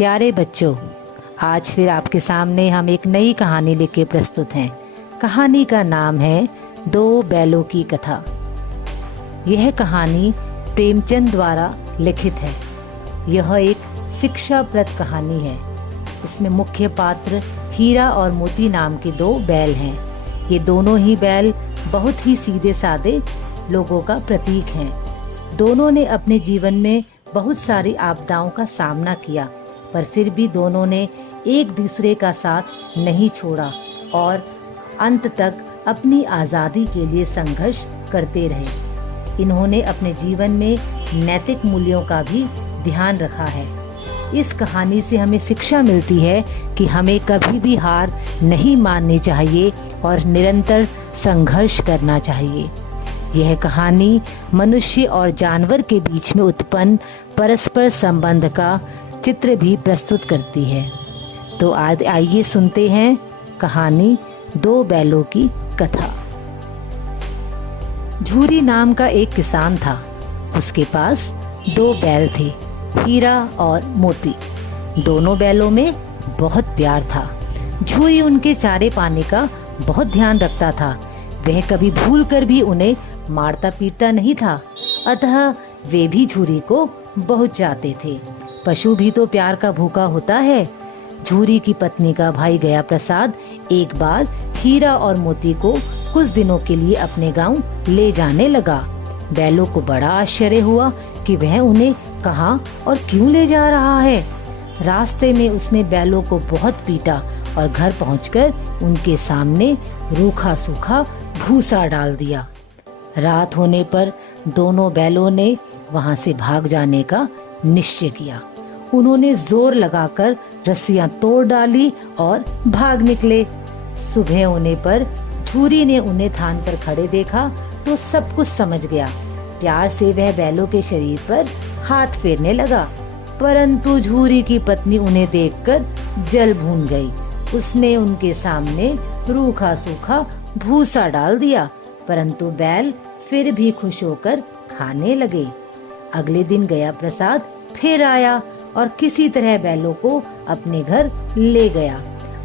प्यारे बच्चों, आज फिर आपके सामने हम एक नई कहानी लेके प्रस्तुत हैं। कहानी का नाम है दो बैलों की कथा। यह कहानी प्रेमचंद द्वारा लिखित है। यह एक शिक्षाप्रद कहानी है। इसमें मुख्य पात्र हीरा और मोती नाम के दो बैल हैं। ये दोनों ही बैल बहुत ही सीधे साधे लोगों का प्रतीक हैं। दोनों ने अपने जीवन में बहुत सारी आपदाओं का सामना किया, पर फिर भी दोनों ने एक दूसरे का साथ नहीं छोड़ा और अंत तक अपनी आज़ादी के लिए संघर्ष करते रहे। इन्होंने अपने जीवन में नैतिक मूल्यों का भी ध्यान रखा है। इस कहानी से हमें शिक्षा मिलती है कि हमें कभी भी हार नहीं माननी चाहिए और निरंतर संघर्ष करना चाहिए। यह कहानी मनुष्य और जानवर के बीच में उत्पन्न परस्पर संबंध का चित्र भी प्रस्तुत करती है। तो आज आइए सुनते हैं कहानी दो बैलों की कथा। झूरी नाम का एक किसान था। उसके पास दो बैल थे, हीरा और मोती। दोनों बैलों में बहुत प्यार था। झूरी उनके चारे पाने का बहुत ध्यान रखता था। वह कभी भूल कर भी उन्हें मारता पीटता नहीं था, अतः वे भी झूरी को बहुत चाहते थे। पशु भी तो प्यार का भूखा होता है। झूरी की पत्नी का भाई गया प्रसाद एक बार हीरा और मोती को कुछ दिनों के लिए अपने गांव ले जाने लगा। बैलों को बड़ा आश्चर्य हुआ कि वह उन्हें कहाँ और क्यों ले जा रहा है। रास्ते में उसने बैलों को बहुत पीटा और घर पहुंचकर उनके सामने रूखा सूखा भूसा डाल दिया। रात होने पर दोनों बैलों ने वहां से भाग जाने का निश्चय किया। उन्होंने जोर लगाकर रस्सियां तोड़ डाली और भाग निकले। सुबह होने पर झूरी ने उन्हें थान पर खड़े देखा तो सब कुछ समझ गया। प्यार से वह बैलों के शरीर पर हाथ फेरने लगा, परंतु झूरी की पत्नी उन्हें देखकर जल भून गई। उसने उनके सामने रूखा सूखा भूसा डाल दिया, परंतु बैल फिर भी खुश होकर खाने लगे। अगले दिन गया प्रसाद फिर आया और किसी तरह बैलों को अपने घर ले गया।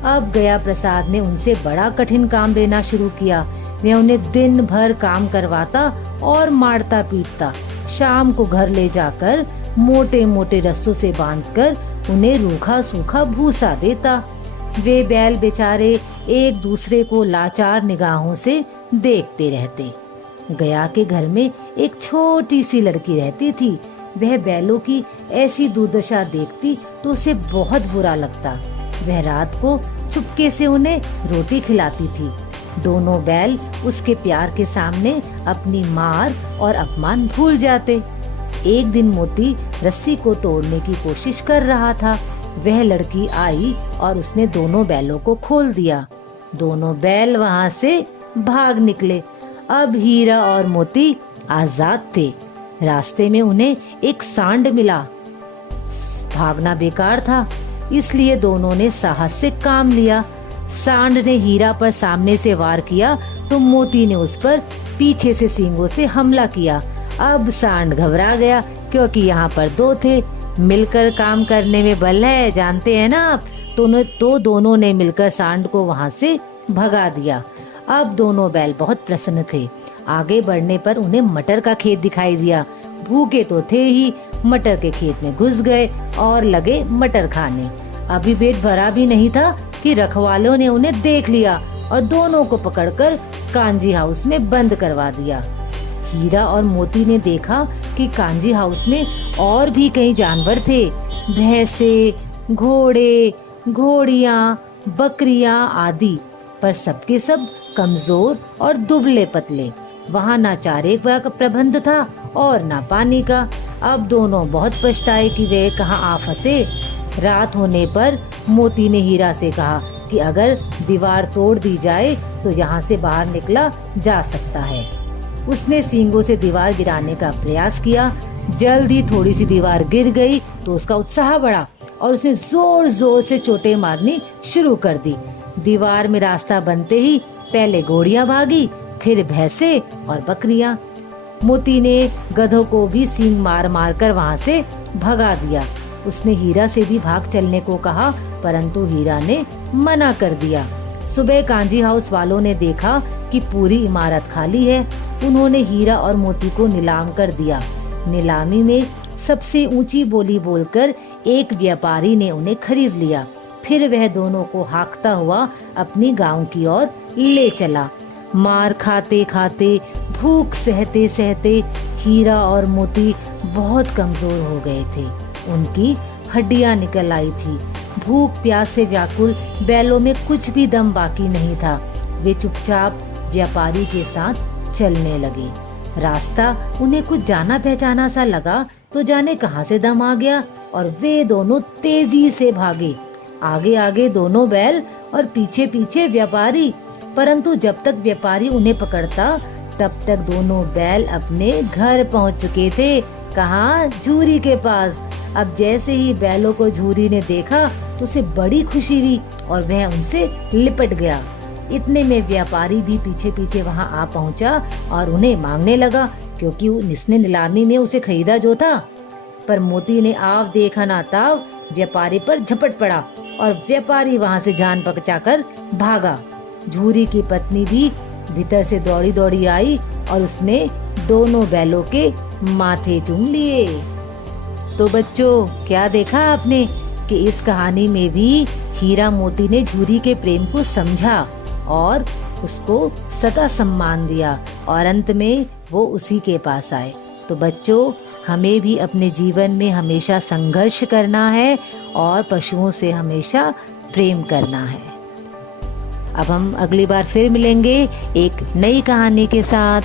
अब गया प्रसाद ने उनसे बड़ा कठिन काम लेना शुरू किया। वह उन्हें दिन भर काम करवाता और मारता पीटता। शाम को घर ले जाकर मोटे मोटे रस्सों से बांधकर उन्हें रूखा सूखा भूसा देता। वे बैल बेचारे एक दूसरे को लाचार निगाहों से देखते रहते। गया के घर में एक छोटी सी लड़की रहती थी। वह बैलों की ऐसी दुर्दशा देखती तो उसे बहुत बुरा लगता। वह रात को चुपके से उन्हें रोटी खिलाती थी। दोनों बैल उसके प्यार के सामने अपनी मार और अपमान भूल जाते। एक दिन मोती रस्सी को तोड़ने की कोशिश कर रहा था। वह लड़की आई और उसने दोनों बैलों को खोल दिया। दोनों बैल वहां से भाग निकले। अब हीरा और मोती आजाद थे। रास्ते में उन्हें एक सांड मिला। भागना बेकार था, इसलिए दोनों ने साहस से काम लिया। सांड ने हीरा पर सामने से वार किया तो मोती ने उस पर पीछे से सींगों से हमला किया। अब सांड घबरा गया, क्योंकि यहाँ पर दो थे। मिलकर काम करने में बल है, जानते हैं ना आप। तो दोनों ने मिलकर सांड को वहाँ से भगा दिया। अब दोनों बैल बहुत प्रसन्न थे। आगे बढ़ने पर उन्हें मटर का खेत दिखाई दिया। भूखे तो थे ही, मटर के खेत में घुस गए और लगे मटर खाने। अभी पेट भरा भी नहीं था कि रखवालों ने उन्हें देख लिया और दोनों को पकड़कर कांजी हाउस में बंद करवा दिया। हीरा और मोती ने देखा कि कांजी हाउस में और भी कई जानवर थे। भैंसे, घोड़े, घोड़ियाँ, बकरियाँ आदि, पर सबके सब कमजोर और दुबले पतले। वहाँ ना चारे का प्रबंध था और ना पानी का। अब दोनों बहुत पछताए कि वे कहाँ आ फंसे। रात होने पर मोती ने हीरा से कहा कि अगर दीवार तोड़ दी जाए तो यहाँ से बाहर निकला जा सकता है। उसने सींगों से दीवार गिराने का प्रयास किया। जल्द ही थोड़ी सी दीवार गिर गई तो उसका उत्साह बढ़ा और उसने जोर जोर से चोटें मारनी शुरू कर दी। दीवार में रास्ता बनते ही पहले घोड़ियां भागी, फिर भैंसे और बकरियां। मोती ने गधों को भी सींग मार मार कर वहां से भगा दिया। उसने हीरा से भी भाग चलने को कहा, परंतु हीरा ने मना कर दिया। सुबह कांजी हाउस वालों ने देखा कि पूरी इमारत खाली है। उन्होंने हीरा और मोती को नीलाम कर दिया। नीलामी में सबसे ऊंची बोली बोलकर एक व्यापारी ने उन्हें खरीद लिया। फिर वह दोनों को हाँकता हुआ अपनी गांव की ओर ले चला। मार खाते खाते, भूख सहते सहते हीरा और मोती बहुत कमजोर हो गए थे। उनकी हड्डियां निकल आई थी। भूख प्यास से व्याकुल बैलों में कुछ भी दम बाकी नहीं था। वे चुपचाप व्यापारी के साथ चलने लगे। रास्ता उन्हें कुछ जाना पहचाना सा लगा, तो जाने कहां से दम आ गया और वे दोनों तेजी से भागे। आगे आगे दोनों बैल और पीछे पीछे व्यापारी। परंतु जब तक व्यापारी उन्हें पकड़ता, तब तक दोनों बैल अपने घर पहुंच चुके थे। कहाँ? झूरी के पास। अब जैसे ही बैलों को झूरी ने देखा तो उसे बड़ी खुशी हुई और वह उनसे लिपट गया। इतने में व्यापारी भी पीछे पीछे वहां आ पहुंचा और उन्हें मांगने लगा, क्योंकि उसने नीलामी में उसे खरीदा जो था। पर मोती ने आव देखा ना ताव व्यापारी पर झपट पड़ा और व्यापारी वहां से जान बचाकर भागा। झूरी की पत्नी भी भीतर से दौड़ी दौड़ी आई और उसने दोनों बैलों के माथे चूम लिए। तो बच्चों, क्या देखा आपने कि इस कहानी में भी हीरा मोती ने झूरी के प्रेम को समझा और उसको सदा सम्मान दिया और अंत में वो उसी के पास आए। तो बच्चों, हमें भी अपने जीवन में हमेशा संघर्ष करना है और पशुओं से हमेशा प्रेम करना है। अब हम अगली बार फिर मिलेंगे एक नई कहानी के साथ।